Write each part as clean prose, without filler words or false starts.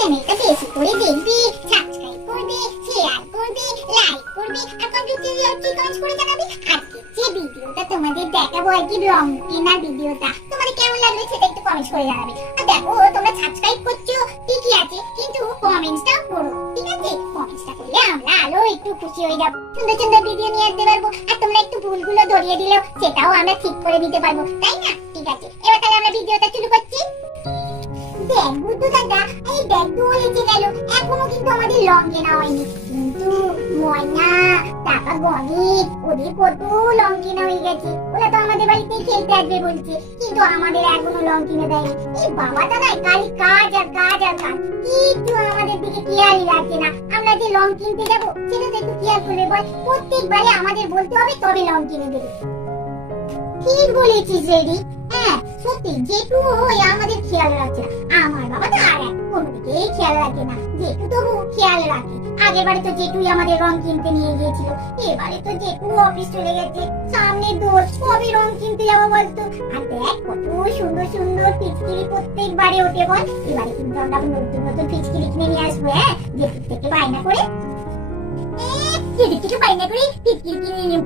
চ্যানেলটা বেশি করে দেখবে, সাবস্ক্রাইব করবে, শেয়ার করবে, লাইক করবে আর কমেন্ট করে জানাবে। আজকে যে ভিডিওটা তোমাদের দেখাবো আর কি রং কেনার ভিডিওটা তোমাদের কেমন লাগলো সেটা একটু কমেন্ট করে জানাবে। আর দেখো তোমরা সাবস্ক্রাইব করছো ঠিকই আছে, কিন্তু কমেন্টসটা করো, ঠিক আছে? কমেন্টসটা করলে আমরা আরো একটু খুশি হয়ে যাবো, সুন্দর সুন্দর ভিডিও নিয়ে আসতে পারবো। আর তোমরা একটু ভুলগুলো ধরিয়ে দিলেও সেটাও আমরা ঠিক করে দিতে পারবো, তাই না? ঠিক আছে, এবার তাহলে আমরা ভিডিওটা শুরু করছি। দেখ বুদ্ধু দাদা, এই দেখ দোল এসে গেল, এখনো কিন্তু আমাদের লং কেনা হয়নি। কিন্তু ময়না, টাকা গণিত, ওদের কত লং কেনা হয়ে গেছে। ওরা তো আমাদের বাড়িতে খেলতে আসবে বলছে, কিন্তু আমাদের এখনো লং কিনে দেয়নি। এই বাবা দাদা খালি কাজ আর কাজ আর কাজ, কিন্তু আমাদের দিকে খেয়ালই রাখছে না। আমরা যে লং কিনতে যাবো সেটা তো একটু খেয়াল করবে বল। প্রত্যেকবারে আমাদের বলতে হবে তবে লং কিনে দেবে। ঠিক বলেছিস রেডি। হ্যাঁ সত্যি, যেটু ওই আমাদের খেয়াল রাখছে না। আমার বাবা তো আর কোনো দিকেই খেয়াল রাখে না, যেটু তবু খেয়াল রাখে। আগের বারে তো যেটুই আমাদের রং কিনতে নিয়ে গিয়েছিল, এবারে তো যেটু অফিস চলে গেছে। সামনে দোষ, কবে রং কিনতে যাবো বলতো? আর দেখ কত সুন্দর সুন্দর পিচকিরি প্রত্যেকবারে ওঠে বল। এবারে কিন্তু আমরা নতুন নতুন পিচকিরি কিনে নিয়ে আসবো, হ্যাঁ, যেটুর থেকে বায়না করে যেটুর থেকে বায়না করে পিচকিরি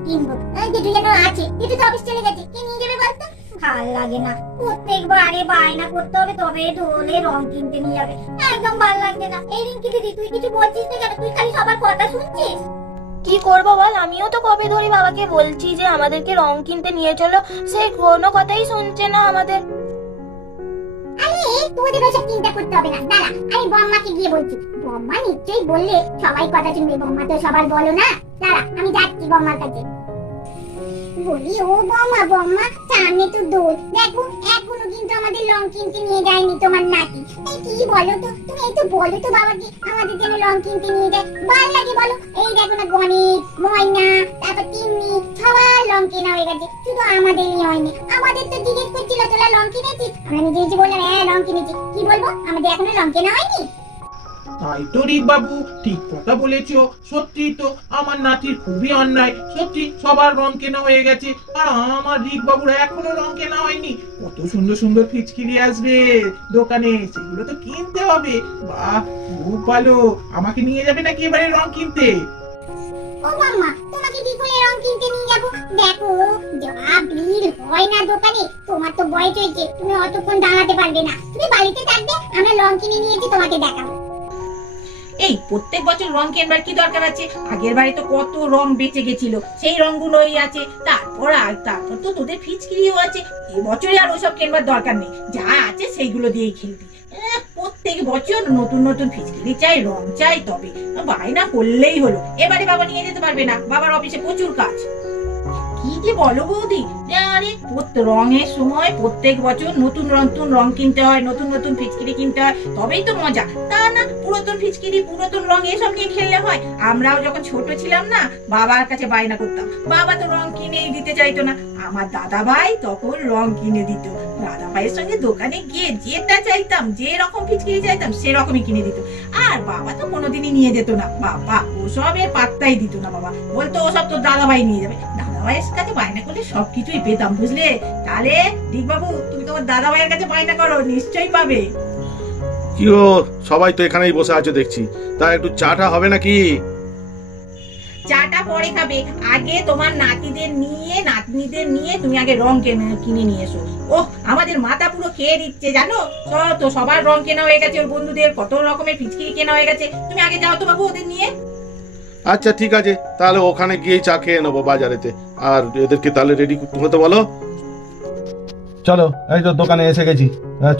কিনবো। যেটু যেন আছে, যেটু তো অফিস চলে গেছে, কে নিয়ে যাবে বলতো? ভাল লাগে না, প্রত্যেকবারে বায়না করতে হবে তবে ঢোলে রং কিনতে নিয়ে যাবে। একদম ভাল লাগছে না। এই রিঙ্কি দিদি, তুই কিছু বলছিস না কেন? তুই খালি সবার কথা শুনছিস। কি করবো বল, আমিও তো কবে ধরে বাবাকে বলছি যে আমাদেরকে রং কিনতে নিয়ে চলো, সে কোনো কথাই শুনছে না আমাদের। আরে তোদের ওসব চিন্তা করতে হবে না, দাঁড়া আমি বম্মাকে গিয়ে বলছি। বম্মা নিশ্চয়ই বললে সবাই কথা শুনবে, বম্মা তো সবার বলো না। দাঁড়া আমি যাচ্ছি বম্মার কাছে। বলি ও বম্মা, বম্মা সামনে তো দোল, দেখো এখনো কিন্তু আমাদের লং কিনতে নিয়ে যায়নি তোমার নাতি। এই কি বলো তো, তুমি এই তো বলো তো বাবাকে আমাদের জন্য লং কিনতে নিয়ে যায়। ভালো লাগে বলো? এই দেখো না গণিত, ময়না, তারপর তিন্নি, সবার লং কেনা হয়ে গেছে, শুধু আমাদেরই হয়নি। আমাদের তো জিজ্ঞেস করছিল তোরা লং কিনেছিস, আমরা নিজে নিজে বললাম হ্যাঁ লং কিনেছি। কি বলবো, আমাদের এখনো লং কেনা হয়নি। তাই তো রিক বাবু, ঠিক কথা বলেছো। সত্যি তো আমার নাতির খুবই অন্যায়। সত্যি সবার রং কেনা হয়ে গেছে, আর আমার রিক বাবুর এখনো রং কেনা হয়নি। কত সুন্দর সুন্দর ফিচকিরি আসবে দোকানে, সেগুলো তো কিনতে হবে। বাহ, খুব ভালো। আমাকে নিয়ে যাবে নাকি এবারে রং কিনতে? ও মাম্মা, তোমাকে কি করে রং কিনতে নিয়ে যাবো? দেখো যা ভিড় হয় না দোকানে। তোমার তো বয়স হয়েছে, তুমি অতক্ষণ দাঁড়াতে পারবে না। তুমি বাড়িতে থাকবে, আমরা রং কিনে নিয়েছি তোমাকে দেখাবো। এই প্রত্যেক বছর রং কেনবার কি দরকার আছে? আগের বারে তো কত রং বেঁচে গেছিল, সেই রংগুলোই আছে। তারপর তো তোদের ফিচকিরিও আছে। এবছরে আর ওসব কেনবার দরকার নেই, যা আছে সেইগুলো দিয়েই খেলবি। প্রত্যেক বছর নতুন নতুন ফিচকিরি চাই, রং চাই, তবে বায়না করলেই হলো। এবারে বাবা নিয়ে যেতে পারবে না, বাবার অফিসে প্রচুর কাজ। কি যে বলো বৌদি, আরে রঙের সময় প্রত্যেক বছর নতুন নতুন রং কিনতে হয়, নতুন নতুন ফিচকিরি কিনতে হয়, তবেই তো মজা। তা না পুরাতন ফিচকিরি, পুরাতন রং এসব নিয়ে খেললে হয়? আমরাও যখন ছোট ছিলাম না, বাবার কাছে বায়না করতাম, বাবা তো রং কিনেই দিতে চাইতো না। আমার দাদা ভাই তখন রং কিনে দিত। দাদা ভাইয়ের সঙ্গে দোকানে গিয়ে যেটা চাইতাম, যে রকম ফিচকিরি চাইতাম সেরকমই কিনে দিত। আর বাবা তো কোনোদিনই নিয়ে যেত না, বাবা ওসবের পাত্তাই দিত না। বাবা বলতো ওসব তো দাদা ভাই নিয়ে যাবে। দাদা ভাইয়ের কাছে বায়না করলে সবকিছুই পেতাম, বুঝলে? তাহলে রিক বাবু, তুমি তোমার দাদা ভাইয়ের কাছে বায়না করো, নিশ্চয়ই পাবে। কি ও, সবাই তো এখানেই বসে আছে দেখছি, তা একটু চাটা হবে নাকি? চাটা পরে খাবে, আগে তোমার নাতিদের নিয়ে নাতনিদের নিয়ে তুমি আগে রং কিনে নিয়ে এসো। ও আমাদের মাথা পুরো খেয়ে দিচ্ছে জানো। তো সবার রং কেনা হয়ে গেছে, ওর বন্ধুদের কত রকমের ফিচকিরি কেনা হয়ে গেছে। তুমি আগে যাও তো বাবু ওদের নিয়ে। আচ্ছা ঠিক আছে, তাহলে ওখানে গিয়েই চা খেয়ে নেবো বাজারেতে। আর এদেরকে তাহলে রেডি হতে বলো। চলো, এই তো দোকানে এসে গেছি।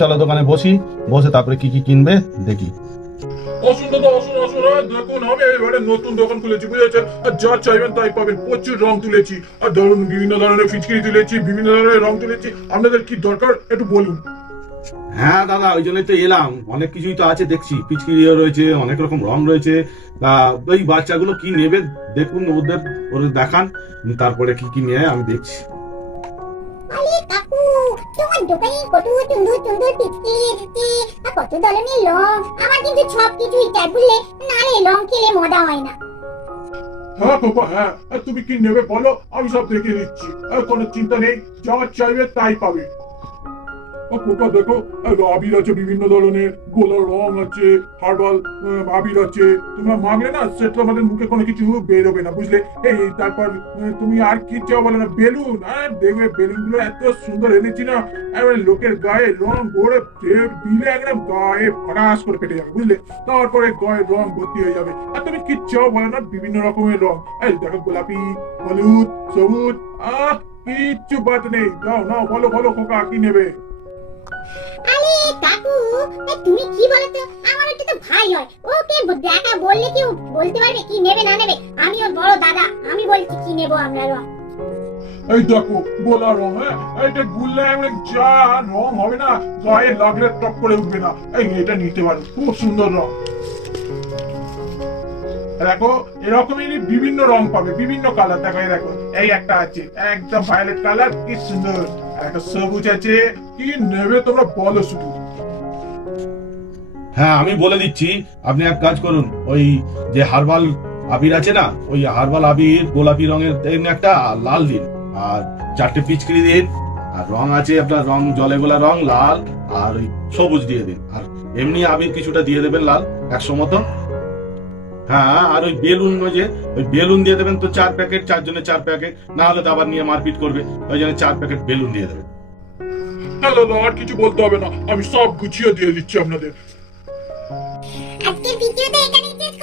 চলো দোকানে বসি, বসে তারপরে কি কি কিনবে দেখি। আসুন দাদা, আসুন আসুন। দেখুন আমি এবারে নতুন দোকান খুলেছি, বুঝেছেন? আর যা চাইবেন তাই পাবেন। প্রচুর রং তুলেছি, আর ধরুন বিভিন্ন ধরনের ফিচকিরি তুলেছি, বিভিন্ন ধরনের রং তুলেছি। আপনাদের কি দরকার একটু বলুন। হ্যাঁ দাদা, ওই জন্যই তো এলাম। অনেক কিছুই তো আছে দেখছি, পিচকিরিও রয়েছে, অনেক রকম রং রয়েছে। ওই বাচ্চাগুলো কি নেবে দেখুন, ওদের দেখান, তারপরে কি কি নেয় আমি দেখছি। আরে কাকু, তোমার দোকানে কত সুন্দর সুন্দর পিচকিরি এসেছে, আর কত ধরনের রং। আমার কিন্তু সব কিছুই চাই, বুঝলে? নালে রং খেলে মজা হয় না। হ্যাঁ বাবা হ্যাঁ, তুমি কি নেবে বলো, আমি সব দেখে দিচ্ছি। কোনো চিন্তা নেই, যা চাইবে তাই পাবে। ও খোকা দেখো, আবির আছে বিভিন্ন ধরনের, গোলার রং আছে, হার্বাল আবির আছে। তোমরা মাগলে না সেটা আমাদের মুখে কোনো কিছু বেরোবে না, বুঝলে? এই তারপর তুমি আর কি চাও বলো না? বেলুন, আর দেখবে বেলুন গুলো এত সুন্দর এনেছি না, এবারে লোকের গায়ে রং ভরে দিলে একদম গায়ে ফটাস করে ফেটে যাবে, বুঝলে? তারপরে গায়ে রং ভর্তি হয়ে যাবে। আর তুমি কি চাও বলো না? বিভিন্ন রকমের রং, এই দেখো গোলাপি, হলুদ, সবুজ, কিচ্ছু বাদ নেই। দাও নাও, বলো বলো খোকা কি নেবে? আরে কাকু, তুমি কি বলো তো? আমার একটা তো ভাই হয়, ওকে দেখা বললে কি ও বলতে পারবে কি নেবে না নেবে? আমি ওর বড় দাদা, আমি বলছি কি নেবো আমরা রং। এই দেখো গোলা রং, হ্যাঁ এটা গুললে এমন যা রং হবে না, গায়ে লাগলে টপ করে উঠবে না। এই এটা নিতে পারো, খুব সুন্দর রং। দেখো এরকমই বিভিন্ন রং পাবে, বিভিন্ন কালার। দেখো এই দেখো, এই একটা আছে একদম ভায়োলেট কালার, কি সুন্দর। একটা সবুজ আছে, কি নেবে তোমরা বলো শুধু। হ্যাঁ আমি বলে দিচ্ছি, আপনি এক কাজ করুন, ওই যে হার্বাল আবির আছে না, ওই হার্বাল আবির গোলাপি রঙের দিন একটা, আর লাল দিন, আর 4টে পিচকারি দিন। আর রং আছে আপনার রং জলে গোলা রং লাল, আর ওই সবুজ দিয়ে দিন। আর এমনি আবির কিছুটা দিয়ে দেবেন লাল 100 মতো। হ্যাঁ আর ওই বেলুন, ওই বেলুন দিয়ে দেবেন তো 4 প্যাকেট, 4 জনের 4 প্যাকেট, না হলে তো আবার নিয়ে মারপিট করবে, ওই জন্য 4 প্যাকেট বেলুন দিয়ে দেবেন। না দাদা আর কিছু বলতে হবে না, আমি সব গুছিয়ে দিয়ে দিচ্ছি আপনাদের। আজকের ভিডিওটা এখানেই শেষ